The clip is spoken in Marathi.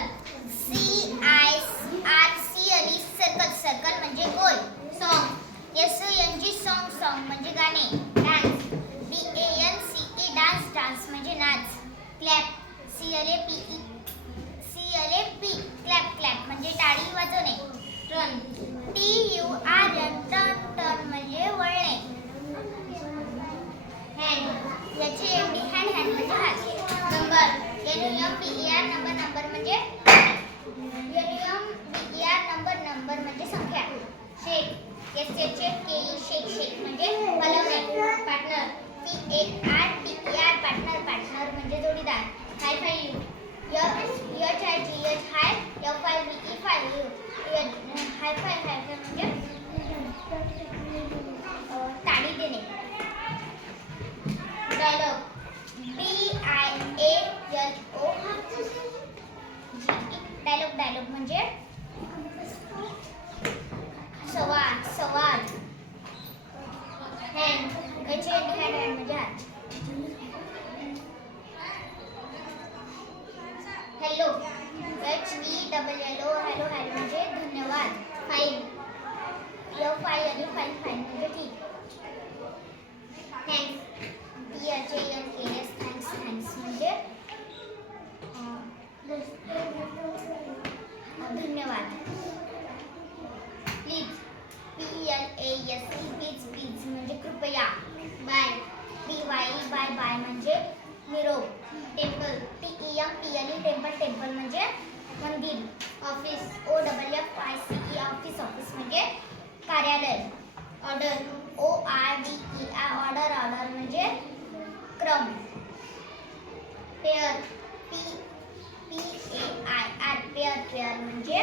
सर्कल, CIRCLE सर्कल, सर्कल म्हणजे गोल. सॉन्ग, SONG सॉन्ग, सॉन्ग म्हणजे गाणे. डान्स, DANCE डान्स, डान्स म्हणजे नाच. क्लॅप, CLAP क्लॅप, क्लॅप म्हणजे टाळी वाजवणे. टर्न, TURN टर्न, टर्न म्हणजे वळणे. हँड, HAND हँड, हँड म्हणजे हात. नंबर, NUMBER नंबर, नंबर म्हणजे NUMBER नंबर, नंबर म्हणजे संख्या. शेक, SHAKE शेक, शेक म्हणजे हलवणे. पार्टनर, PARTNER पार्टनर, पार्टनर म्हणजे जोडीदार. हाय फाईव्ह, HIGH हाय, FIVE फाईव्ह हाय फाय, हाय फाय म्हणजे ताडी देणे. डायलॉग, DIALOG डायलॉग, डायलॉग म्हणजे संवाद, संवाद. हँड, HAND हँड, हँड म्हणजे हात. हॅलो, HELLO हॅलो, हॅलो म्हणजे धन्यवाद. फाईन, FINE फाईन, फाईन म्हणजे ठीक. थँक्स, THANKS थँक्स, थँक्स म्हणजे धन्यवाद. प्लीज, PLAS प्लीज, प्लीज म्हणजे कृपया. बाय, BY बाय, बाय म्हणजे निरोप. टेम्पल, TEMPLE टेम्पल, टेम्पल म्हणजे मंदिर. ऑफिस, OFFICE ऑफिस, ऑफिस म्हणजे कार्यालय. ऑर्डर, ORDER ऑर्डर, ऑर्डर म्हणजे क्रम. पेअर, PAIR पेअर, पेअर म्हणजे